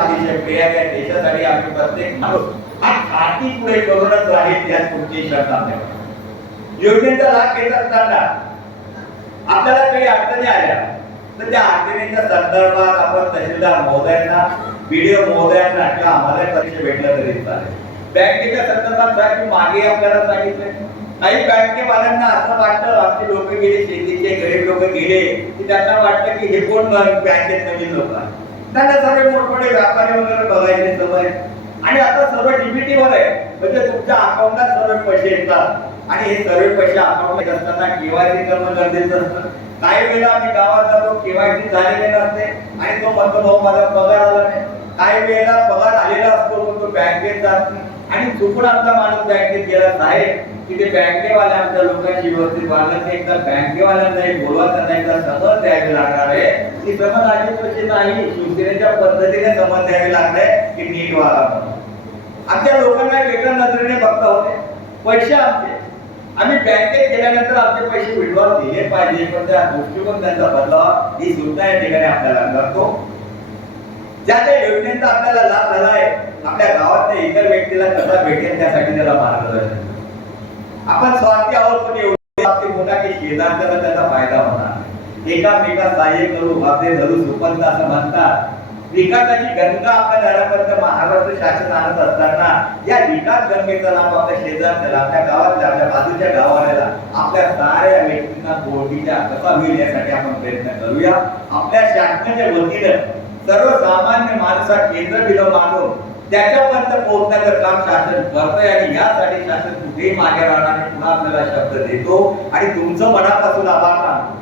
अतिशय देशासाठी आम्ही प्रत्येक माणूस हा खाती पुढे करूनच राहील यात तुमची श्रद्धा नाही. योजनेचा लाभ घेत असताना आपल्याला काही अडचणी आल्या तर त्या अडचणीच्या संदर्भात आपण तहसीलदार महोदयांना बीडीओ महोदयांना किंवा आम्हाला परीक्षा भेटलं तरी चालेल. बँकेच्या संदर्भात साहेब मी मागे आपल्याला सांगितलं. काही बँकेवाल्यांना असं वाटतं आमचे लोक गेले शेतीचे गरीब लोक गेले की त्यांना वाटतं की हे कोण बँकेत नवीन लोक आहे त्यांना सर्व मोठमोठे व्यापारी वगैरे बघायचे सवय आणि आता सर्व डीबीटी वर आहे. म्हणजे तुमच्या अकाउंटला सर्व पैसे येतात. आणि हे सर्व पैसे अकाउंट असताना केवायसी करणं गरजेचं असतं. काही वेळेला आम्ही गावात जातो केवायसी झालेले नसते. आणि तो म्हणतो भाऊ माझा पगार आला नाही. काही वेळेला पगार आलेला असतो पण तो बँकेत जात. नाही आणि चुकून आमचा माणूस बँकेत गेला साहेब. की ते बँकेवाल्या आमच्या लोकांची व्यवस्थित वागत नाही एकदा बँकेवाल्यांना एक बोलवा त्यांना एकदा समज द्यावी लागणार आहे. ती समज आधी पैसे नाही शिवसेनेच्या पद्धतीने समज द्यावी लागणार आहे की नीट वागा आमच्या लोकांना वेगळ्या नजरेने बघता होते. पैसे आमचे. आम्ही बँकेत गेल्यानंतर आमचे पैसे विड्रॉ दिले पाहिजे पण त्या दृष्टिकोन त्यांचा बदलावा ही सुद्धा या ठिकाणी आपल्याला करतो. ज्या त्या योजनेचा आपल्याला लाभ झाला आहे आपल्या गावातल्या इतर व्यक्तीला कसा भेटेल त्यासाठी त्याला मार्गदर्शन. आपण स्वार्थी आहोत पण एवढे? बाबतीत मोठा की शेजारच्याला त्याचा फायदा होणार एकामेका सहाय्य करू भाते धरू सुपंत असं म्हणतात. विकासाची गंगा आपल्या दारापर्यंत महाराष्ट्र शासन आणत असताना या विकास गंगेचं नाव आपल्या शेजारच्याला आपल्या गावातल्या आपल्या बाजूच्या गावाला आपल्या साऱ्या व्यक्तींना बोलणीच्या कसा होईल यासाठी आपण प्रयत्न करूया. आपल्या शासनाच्या वतीनं सर्वसामान्य माणसा केंद्र बिलं मानून त्याच्यापर्यंत पोहोचण्याचं काम शासन करतंय आणि यासाठी शासन कुठेही मागे राहणार नाही. पुन्हा आपल्याला शब्द देतो आणि तुमचं मनापासून आभार मानतो.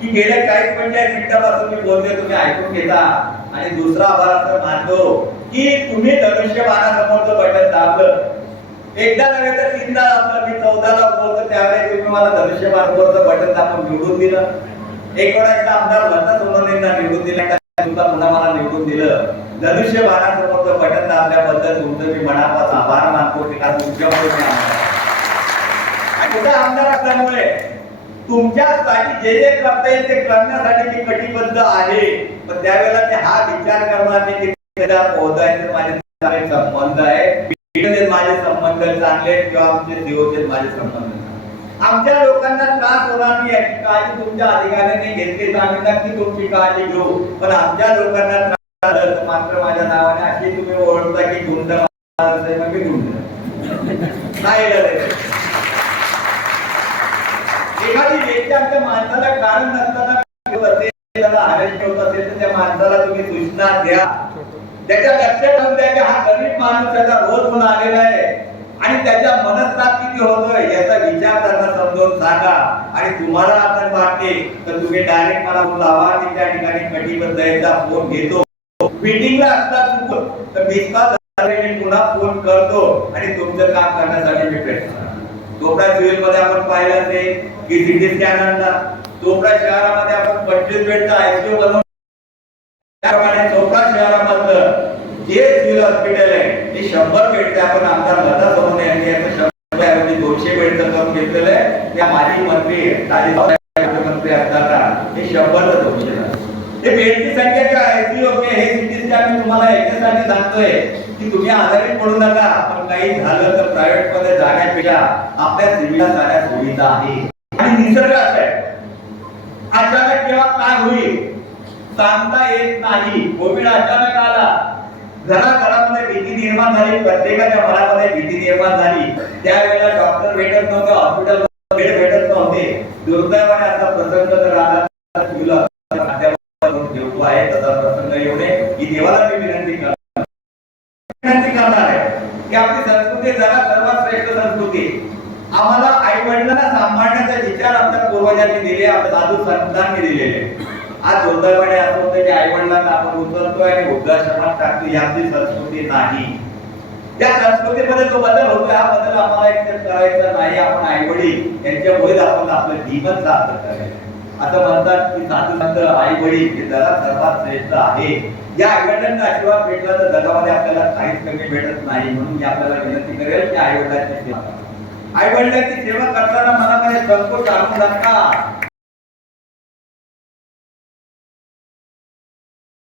की गेल्या चाळीस पंचाळीस मिनिटापासून मी बोलतोय तुम्ही ऐकून घेता. आणि दुसरा आभार असं मानतो की तुम्ही धनुष्यबाणासमोरचं बटन दाबलं एकदा नव्हे तर तीनदा दाबलं मी चौदाला बोलतो त्यावेळेस तुम्ही मला धनुष्यबाणावरचं बटन दाबून निवडून दिलं. एक वेळा एकदा आमदार भरता सोनवणेंना निवडून दिला. सुद्धा पुन्हा मला निवडून दिलं. धनुष्य बाणासमोरचं बटन दाबल्याबद्दल तुमचं मी मनापासून आभार मानतो की का तुमच्यामुळे आमदार आणि कुठे आमदार असल्यामुळे तुमच्यासाठी जे जे करता येईल ते करण्यासाठी मी कटिबद्ध आहे. पण त्यावेळेला ते हा विचार करणार नाही की त्याला पोहोचायचे माझे संबंध आहे. माझे संबंध चांगले किंवा आमचे देवचे माझे संबंध आमच्या लोकांना त्रास होणार नाही याची काळजी तुमच्या अधिकाऱ्यांनी घेतली तर आम्ही नक्की तुमची काळजी घेऊ. पण आमच्या लोकांना त्रास मात्र माझ्या नावाने अशी तुम्ही ओळखता की गुंड मग मी गुंड नाही एखादी व्यक्ती आमच्या माणसाला कारण नसताना त्याला अरेस्ट होत असेल तर त्या माणसाला तुम्ही सूचना द्या. त्याच्या लक्षात ठेवून द्या की हा गरीब माणूस त्याचा रोज म्हणून आलेला आहे. आणि त्याच्या मनस्ताप किती होतोय याचा विचार त्यांना समजावून सांगा. आणि तुम्हाला आपण वाटते तर तुम्ही डायरेक्ट मला बोलावा मी त्या ठिकाणी कटिबद्ध एकदा फोन घेतो. मीटिंगला असतात चुकून तर मिसपास मी पुन्हा फोन करतो आणि तुमचं काम करण्यासाठी मी प्रयत्न चोपडा सिव्हिलमध्ये आपण पाहिलं ते की सिटी स्कॅन आणला चोपडा शहरामध्ये आपण पंचवीस बेडचा आयसीयू बनवून त्याप्रमाणे चोपडा शहरामधलं जे सिव्हिल हॉस्पिटल आहे ती शंभर मिळते आपण आमदार लता सोनवणे यांनी याचं शंभरऐवजी दोनशे बेडचं करून घेतलेलं आहे. त्या माजी मंत्री राजेश मंत्री असताना हे शंभर तर दोनशे झालं. हे बेडची संख्या काय आयसीयू हे सिटी स्कॅन मी तुम्हाला याच्यासाठी सांगतोय की तुम्ही आजारी पडू नका. पण काही झालं तर प्रायव्हेटमध्ये जाण्यापेक्षा आपल्या सिव्हिलला जाण्यास सुविधा आहे. आणि निसर्ग असं आहे. अचानक केव्हा काय होईल? सांगता येत नाही. कोविड अचानक आला. घराघरामध्ये भीती निर्माण झाली प्रत्येकाच्या मनामध्ये भीती निर्माण झाली. त्यावेळेला डॉक्टर भेटत नव्हते हॉस्पिटल बेड भेटत नव्हते. दुर्दैवाने असा प्रसंग जर आला तर सिव्हिल आहे तसा प्रसंग येऊ की देवाला मी विनंती करतो. विनंती करणार आहे की आपली संस्कृती जरा सर्वात श्रेष्ठ संस्कृती. आम्हाला आई वडिलांना सांभाळण्याचा विचार आमच्या पूर्वजांनी दिले आपल्या साधू संतांनी दिलेले. आज दुर्दैवाने असं होतं की आई वडिलांना आपण उचलतोय आणि वृद्धाश्रमात टाकतो. याची संस्कृती नाही. त्या संस्कृतीमध्ये जो बदल होतोय हा बदल आम्हाला एक्सेप्ट करायचा नाही. आपण आई वडील यांच्यामुळे आपण आपलं जीवन सार्थक करायचं. असं म्हणतात की साधू संत आई वडील हे जगात सर्वात श्रेष्ठ आहे. या आई वडिलांचा आशीर्वाद भेटला तर जगामध्ये आपल्याला काहीच कमी भेटत नाही म्हणून मी आपल्याला विनंती करेल की आई वडिलांची सेवा आई वडिलांची सेवा करताना मनामध्ये संकोच आणू नका.